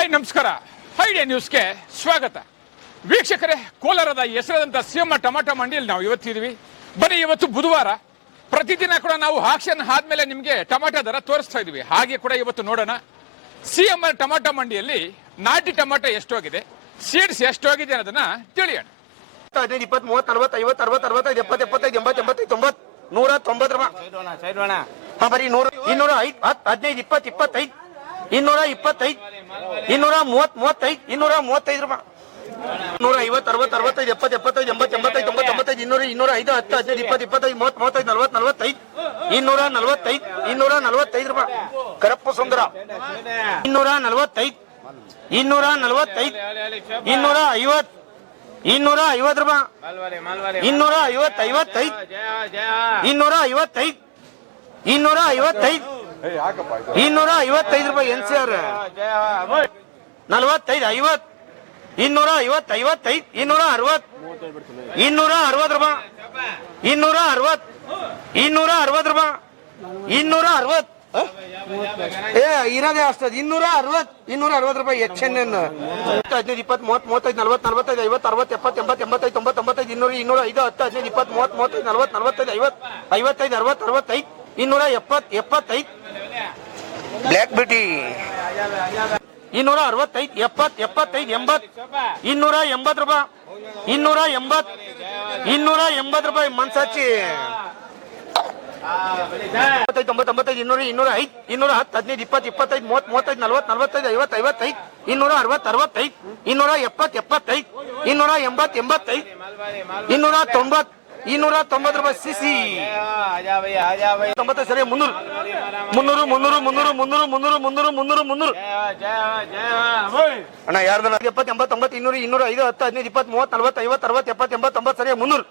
Hi ನಮಸ್ಕಾರ. ಹೈಡಿಯಾ ನ್ಯೂಸ್ಗೆ ಸ್ವಾಗತ. ವೀಕ್ಷಕರೇ ಕೋಲಾರದ ಹೆಸರಾದಂಥ ಸಿಎಂ ಟಮಾಟೋ ಮಂಡಿಯಲ್ಲಿ ನಾವು ಇವತ್ತಿದ್ದೀವಿ ಬನ್ನಿ ಇವತ್ತು ಬುಧವಾರ. ಪ್ರತಿದಿನ ಕೂಡ ನಾವು ಆಕ್ಷನ್ ಆದ್ಮೇಲೆ ನಿಮಗೆ ಟಮಾಟೋ ದರ ತೋರಿಸ್ತಾ ಇದೀವಿ. ಹಾಗೆ ಕೂಡ ಇವತ್ತು ನೋಡೋಣ. ಸಿಎಂ ಟಮಾಟೋ ಮಂಡಿಯಲ್ಲಿ ನಾಟಿ ಟೊಮಾಟೊ ಎಷ್ಟೋಗಿದೆ ಸೀಡ್ಸ್ ಎಷ್ಟೋಗಿದೆ ಅನ್ನೋದನ್ನ ತಿಳಿಯೋಣ. ಹದಿನೈದು ಇಪ್ಪತ್ತು ಮೂವತ್ತು ನಲ್ವತ್ತು ಐವತ್ತು ಅರವತ್ತು ಅರವತ್ತೈದು ಎಪ್ಪತ್ತು ಎಪ್ಪತ್ತೈದು ಎಂಬತ್ತು ಎಂಬತ್ತೈದು ತೊಂಬತ್ತು ನೂರ ತೊಂಬತ್ತು ರೂಪಾಯಿ ಸೈಡ್ ಹೋಣ ಸೈಡ್ ಹೋಣ ಹಾ ಬರೀ ನೂರು ಇನ್ನೂರ ಐದು ಹತ್ತು ಹದಿನೈದು ಇಪ್ಪತ್ತು ಇಪ್ಪತ್ತೈದು. ಇನ್ನೂರ ಇಪ್ಪತ್ತೈದು. ಇನ್ನೂರ ಮೂವತ್ ಮೂವತ್ತೈದು ಇನ್ನೂರ ಮೂವತ್ತೈದು ರೂಪಾಯಿ. ನೂರ ಐವತ್ತು ಅರವತ್ತು, ಅರವತ್ತೈದು, ಎಪ್ಪತ್ತು, ಎಪ್ಪತ್ತೈದು, ಎಂಬತ್ತು, ಎಂಬತ್ತೈದು ತೊಂಬತ್ತು ತೊಂಬತ್ತೈದು ಇನ್ನೂರ ಇನ್ನೂರ ಐದು ಹತ್ತು ಹದಿನೈದು ಇಪ್ಪತ್ತು ಇಪ್ಪತ್ತೈದು, ಮೂವತ್ತು, ಮೂವತ್ತೈದು, ನಲ್ವತ್ತು, ನಲ್ವತ್ತೈದು ಇನ್ನೂರ ನಲ್ವತ್ತೈದು ಇನ್ನೂರ ನಲ್ವತ್ತೈದು ರೂಪಾಯಿ. ಕರಪ್ಪು ಸುಂದರ. ಇನ್ನೂರ ನಲ್ವತ್ತೈದು ಇನ್ನೂರ ನಲ್ವತ್ತೈದು ಇನ್ನೂರ ಐವತ್ತು ಇನ್ನೂರ ಐವತ್ತು ರೂಪಾಯಿ. ಇನ್ನೂರ ಐವತ್ತು ಐವತ್ತೈದು ಜಯ ಜಯ ಇನ್ನೂರ ಐವತ್ತೈದು ಇನ್ನೂರ ಐವತ್ತೈದು ಇನ್ನೂರ ಐವತ್ತೈದು ರೂಪಾಯಿ ಎನ್ ಸಿ ಆರ್. ನಲ್ವತ್ತೈದು ಐವತ್ ಇನ್ನೂರ ಐವತ್ ಐವತ್ತೈದು ಇನ್ನೂರ ಅರವತ್ ಇನ್ನೂರ ಅರವತ್ ರೂಪಾಯಿ. ಇನ್ನೂರ ಅರವತ್ತು. ಇನ್ನೂರ ಅರವತ್ತು ರೂಪಾಯಿ. ಇನ್ನೂರ ಅರವತ್ತು. ಏ ಇರೋದೇ ಅಷ್ಟದ ಇನ್ನೂರ ಅರವತ್ ಇನ್ನೂರ ಅರವತ್ ರೂಪಾಯಿ ಎಚ್ ಎನ್ ಎನ್. ಹದಿನೈದು ಇಪ್ಪತ್ತು ಮೂವತ್ತು ಮೂವತ್ತೈದು ನಲ್ವತ್ತು ನಲ್ವತ್ತೈದು ಐವತ್ತು ಅರವತ್ತು ಎಪ್ಪತ್ತು ಎಂಬತ್ತು ಎಂಬತ್ತೈದು ತೊಂಬತ್ತೊಂಬತ್ತೈದು ಇನ್ನೂರ ಇನ್ನೂರ ಐದು ಹತ್ತು ಹದಿನೈದು ಇಪ್ಪತ್ತು ಮೂವತ್ತು ಮೂವತ್ತೈದು ನಲ್ವತ್ತು ನಲ್ವತ್ತೈದು ಐವತ್ತು. ಐವತ್ತೈದು ಅರವತ್ತು ಅರವತ್ತೈದು. ಇನ್ನೂರ ಎಪ್ಪತ್ತು ಎಪ್ಪತ್ತೈದು. ಬ್ಲ್ಯಾಕ್ ಬ್ಯೂಟಿ ಇನ್ನೂರ ಅರವತ್ತೈದು, ಎಪ್ಪತ್, ಎಪ್ಪತ್ತೈದು, ಎಂಬತ್, ಇನ್ನೂರ ಎಂಬತ್ ರೂಪಾಯಿ, ಇನ್ನೂರ ಎಂಬತ್ ಇನ್ನೂರ ಎಂಬತ್ ರೂಪಾಯಿ ತೊಂಬತ್ತೊಂಬತ್ತೈದು, ಇನ್ನೂರ ಇನ್ನೂರ ಐದು, ಇನ್ನೂರ ಹತ್ತು, ಹದಿನೈದು, ಇಪ್ಪತ್ತು, ಇಪ್ಪತ್ತೈದು, ಮೂವತ್ತು, ಮೂವತ್ತೈದು, ನಲ್ವತ್ತು, ನಲ್ವತ್ತೈದು, ಐವತ್ತು, ಐವತ್ತೈದು, ಇನ್ನೂರ ಅರವತ್ತು, ಅರವತ್ತೈದು, ಇನ್ನೂರ ಎಪ್ಪತ್ತು, ಎಪ್ಪತ್ತೈದು, ಇನ್ನೂರ ಎಂಬತ್ತು, ಎಂಬತ್ತೈದು, ಇನ್ನೂರ ತೊಂಬತ್ತು. ಇನ್ನೂರ ತೊಂಬತ್ತು ರೂಪಾಯಿ ಸಿಸಿ. ತೊಂಬತ್ತು ಸರಿ, ಮುನ್ನೂರು. ಮುನ್ನೂರು ಮುನ್ನೂರು ಮುನ್ನೂರು ಮುನ್ನೂರು ಮುನ್ನೂರು ಮುನ್ನೂರು ಮುನ್ನೂರು ಮುನ್ನೂರು. ಅಣ್ಣ ಯಾರ್ದನ ಎಪ್ಪತ್ತು ಎಂಬತ್ತೊಂಬತ್ತು ಇನ್ನೂರು, ಇನ್ನೂರ, ಐದು, ಹತ್ತು, ಹದಿನೈದು ಇಪ್ಪತ್ತು ಮೂವತ್ತು ನಲ್ವತ್ತು, ಐವತ್ತು, ಅರವತ್ತು ಎಪ್ಪತ್ತು ಎಂಬತ್ತು ತೊಂಬತ್ತು ಸರಿ, ಮುನ್ನೂರು.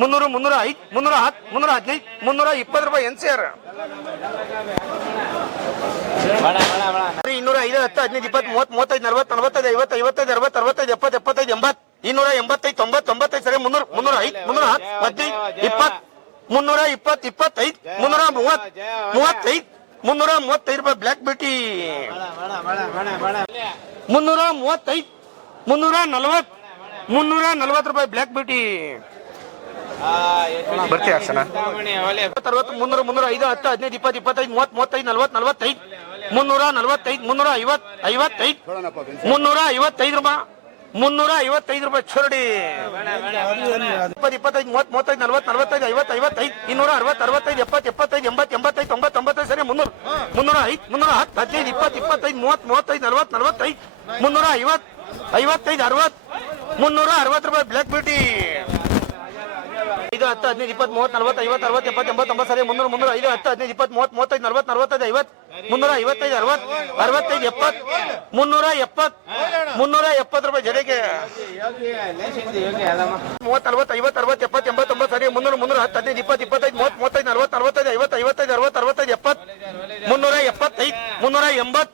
ಮುನ್ನೂರು, ಮುನ್ನೂರ, ಐದು, ಮುನ್ನೂರ, ಹತ್ತು, ಮುನ್ನೂರ, ಹದಿನೈದು, ಮುನ್ನೂರ, ಇಪ್ಪತ್ತು ರೂಪಾಯಿ, ಎನ್ ಸಿ ಆರ್. ಇನ್ನೂರ, ಐದು, ಹತ್ತು, ಹದಿನೈದು ಇಪ್ಪತ್ತು ಮೂವತ್ತು ಮೂವತ್ತೈದು, ನಲ್ವತ್ತು, ನಲ್ವತ್ತೈದು, ಐವತ್ತು, ಐವತ್ತೈದು, ಅರವತ್ತು, ಅರವತ್ತೈದು, ಎಪ್ಪತ್ತು, ಎಪ್ಪತ್ತೈದು, ಎಂಬತ್ತು. ಇನ್ನೂರ ಎಂಬತ್ತೈದು ತೊಂಬತ್ತೊಂಬತ್ತೈದು ಸರಿ ಮುನ್ನೂರ ಮುನ್ನೂರ ಐದು ಮುನ್ನೂರ ಹತ್ತು ಹದಿನೈದು ಇಪ್ಪತ್ತು ಮುನ್ನೂರ ಇಪ್ಪತ್ ಇಪ್ಪತ್ತೈದು ಮುನ್ನೂರ ಮೂವತ್ ಮೂವತ್ತೈದು ಮುನ್ನೂರ ಮೂವತ್ತೈದು ರೂಪಾಯಿ ಬ್ಲ್ಯಾಕ್ ಬ್ಯೂಟಿ ಮುನ್ನೂರ ಮೂವತ್ತೈದು ಮುನ್ನೂರ ನಲ್ವತ್ ಮುನ್ನೂರ ನಲ್ವತ್ತು ರೂಪಾಯಿ ಬ್ಲ್ಯಾಕ್ ಬ್ಯೂಟಿ ಬರ್ತೀಯ ಅರವತ್ತು ಮುನ್ನೂರ ಮುನ್ನೂರ ಐದು ಹತ್ತು ಹದಿನೈದು ಇಪ್ಪತ್ತು ಇಪ್ಪತ್ತೈದು ಮೂವತ್ತು ಮೂವತ್ತೈದು ನಲ್ವತ್ತು ನಲ್ವತ್ತೈದು ಮುನ್ನೂರ ನಲ್ವತ್ತೈದು ಮುನ್ನೂರ ಐವತ್ತು ಐವತ್ತೈದು ಮುನ್ನೂರ ಐವತ್ತೈದು ರೂಪಾಯಿ. ಮುನ್ನೂರ ಐವತ್ತೈದು ರೂಪಾಯಿ ಚುರಡಿ. ಇನ್ನೂರ ಅರವತ್ತು, ಅರವತ್ತೈದು, ಎಪ್ಪತ್ತು, ಎಪ್ಪತ್ತೈದು, ಎಂಬತ್ತು, ಎಂಬತ್ತೈದು ತೊಂಬತ್ತು ತೊಂಬತ್ತೈದು ಸರಿ, ಮುನ್ನೂರು. ಮುನ್ನೂರ ಐದು ಮುನ್ನೂರ ಹತ್ತು, ಹದಿನೈದು, ಇಪ್ಪತ್ತು, ಇಪ್ಪತ್ತೈದು ಮೂವತ್ ಮೂವತ್ತೈದು ನಲ್ವತ್ ನಲ್ವತ್ತೈದು, ಮುನ್ನೂರ ಐವತ್ ಐವತ್ತೈದು ಅರವತ್ ಮುನ್ನೂರ ಅರವತ್ತು ರೂಪಾಯಿ ಬ್ಲಾಕ್ ಬ್ಯೂಟಿ ಐದು, ಹತ್ತು, ಹದಿನೈದು, ಇಪ್ಪತ್ತು, ಮೂವತ್ತು, ನಲ್ವತ್ತು, ಐವತ್ತು, ಅರವತ್ತು, ಎಪ್ಪತ್ತು ಸರಿ, ಮುನ್ನೂರು, ಮುನ್ನೂರ, ಐದು, ಹತ್ತು, ಹದಿನೈದು, ಇಪ್ಪತ್ತು, ಮೂವತ್ತು, ಮೂವತ್ತೈದು, ನಲ್ವತ್ತು, ನಲ್ವತ್ತೈದು, ಐವತ್ತು. ಮುನ್ನೂರ ಐವತ್ತೈದು ಅರವತ್ ಅರವತ್ತೈದು ಎಪ್ಪತ್ ಮುನ್ನೂರ ಎಪ್ಪತ್ ಮುನ್ನೂರ ಎಪ್ಪತ್ತು ರೂಪಾಯಿ ಜಡೆಗೆ ಮೂವತ್ತ ನಲ್ವತ್ತು ಐವತ್ತು ಅರವತ್ತು ಎಪ್ಪತ್ತು ಎಂಬತ್ತು ತೊಂಬತ್ತು ಸರಿ ಮುನ್ನೂರ ಮುನ್ನೂರ ಹತ್ತು ಹದಿನೈದು ಇಪ್ಪತ್ತು ಇಪ್ಪತ್ತೈದು ಮೂವತ್ತು ಮೂವತ್ತೈದು ನಲ್ವತ್ತು ಐವತ್ತು ಐವತ್ತೈದು ಅರವತ್ತು ಅರವತ್ತೈದು ಎಪ್ಪತ್ ಮುನ್ನೂರ ಎಪ್ಪತ್ತೈದು ಮುನ್ನೂರ ಎಂಬತ್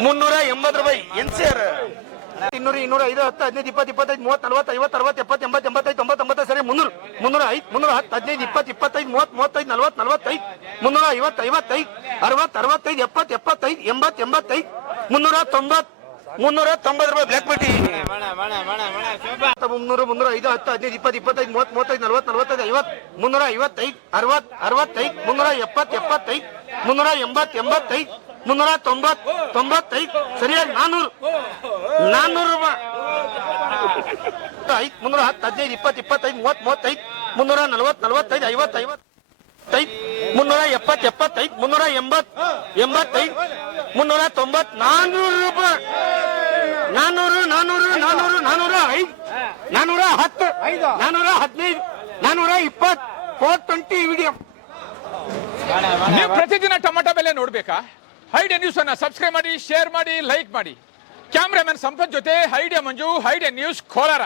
ಮುನ್ನೂರ ಎಂಬತ್ ರೂಪಾಯಿ ಎನ್ ಸಿ ಆರ್ ಇನ್ನೂರು ಇನ್ನೂರ ಐದು ಹತ್ತು ಹದಿನೈದು ಇಪ್ಪತ್ತು ಇಪ್ಪತ್ತೈದು ಮೂವತ್ತು ನಲ್ವತ್ತು ಐವತ್ತು ಅರವತ್ತು ಎಪ್ಪತ್ತು ಎಂಬತ್ತು ಎಂಬತ್ತೈದು ತೊಂಬತ್ತೊಂಬತ್ತು ತೊಂಬತ್ತು ಸರಿ ಮುನ್ನೂರು ಮುನ್ನೂರ ಐದು ಮುನ್ನೂರ ಹತ್ತು ಹದಿನೈದು ಇಪ್ಪತ್ತು ಇಪ್ಪತ್ತೈದು ಮೂವತ್ತು ಮೂವತ್ತೈದು ನಲ್ವತ್ತು ನಲ್ವತ್ತೈದು ಮುನ್ನೂರ ಐವತ್ತು ಐವತ್ತೈದು ಅರವತ್ತು, ಅರವತ್ತೈದು ಎಪ್ಪತ್ ಎಪ್ಪತ್ತೈದು ಎಂಬತ್ ಎಂಬತ್ತೈದು, ಮುನ್ನೂರ ತೊಂಬತ್ ಮುನ್ನೂರ ತೊಂಬತ್ತು ರೂಪಾಯಿ ಬ್ಲಾಕ್ ಬಿಟ್ಟಿ ಮುನ್ನೂರ, ಮುನ್ನೂರು ಐದು, ಹತ್ತು, ಹದಿನೈದು, ಇಪ್ಪತ್ತು, ಇಪ್ಪತ್ತೈದು, ಮೂವತ್ತು, ಮೂವತ್ತೈದು, ನಲ್ವತ್ತು, ನಲ್ವತ್ತೈದು, ಐವತ್ತು, ಮುನ್ನೂರ ಐವತ್ತೈದು ಅರವತ್ ಅರವತ್ತೈದು, ಮುನ್ನೂರ ಎಪ್ಪತ್ ಎಪ್ಪತ್ತೈದು, ಮುನ್ನೂರ ಎಂಬತ್ ಎಂಬತ್ತೈದು, ಮುನ್ನೂರ ತೊಂಬತ್ ತೊಂಬತ್ತೈದು, ಸರಿಯಾಗಿ ನಾನ್ನೂರು ನಾನ್ನೂರು ರೂಪಾಯಿ. ಐದು, ಮುನ್ನೂರ ಹತ್ತು, ಹದಿನೈದು, ಇಪ್ಪತ್ತು, ಇಪ್ಪತ್ತೈದು, ಮೂವತ್ತು, ಮೂವತ್ತೈದು, ಮುನ್ನೂರ ನಲ್ವತ್ತು, ನಲ್ವತ್ತೈದು ಐವತ್ತು. ಐವತ್ತೈದು ಮುನ್ನೂರ ಎಪ್ಪತ್ತು ಎಪ್ಪತ್ತೈದು ಮುನ್ನೂರ ಎಂಬತ್ತು ಎಂಬತ್ತೈದು ಮುನ್ನೂರ ತೊಂಬತ್ ನಾನ್ನೂರು ರೂಪಾಯಿ. ನಾನೂರು ನಾನೂರು ನಾನೂರು ನಾನೂರ ಐದು ನಾನೂರ ಹತ್ತು ನಾನೂರ ಹದಿನೈದು ನಾನೂರ ಇಪ್ಪತ್ತು ಫೋರ್ ಟ್ವೆಂಟಿ ವಿಡಿಯೋ. ನೀವು ಪ್ರತಿದಿನ ಟೊಮೆಟೊ ಬೆಲೆ ನೋಡ್ಬೇಕಾ? ಹೈಡಿಯಾ ನ್ಯೂಸ್ ಅನ್ನ ಸಬ್ಸ್ಕ್ರೈಬ್ ಮಾಡಿ ಶೇರ್ ಮಾಡಿ ಲೈಕ್ ಮಾಡಿ. ಕ್ಯಾಮ್ರಾಮನ್ ಸಂಪತ್ ಜೊತೆ ಹೈಡಿಯಾ ಮಂಜು ಹೈಡಿಯಾ ನ್ಯೂಸ್ ಕೋಲಾರ.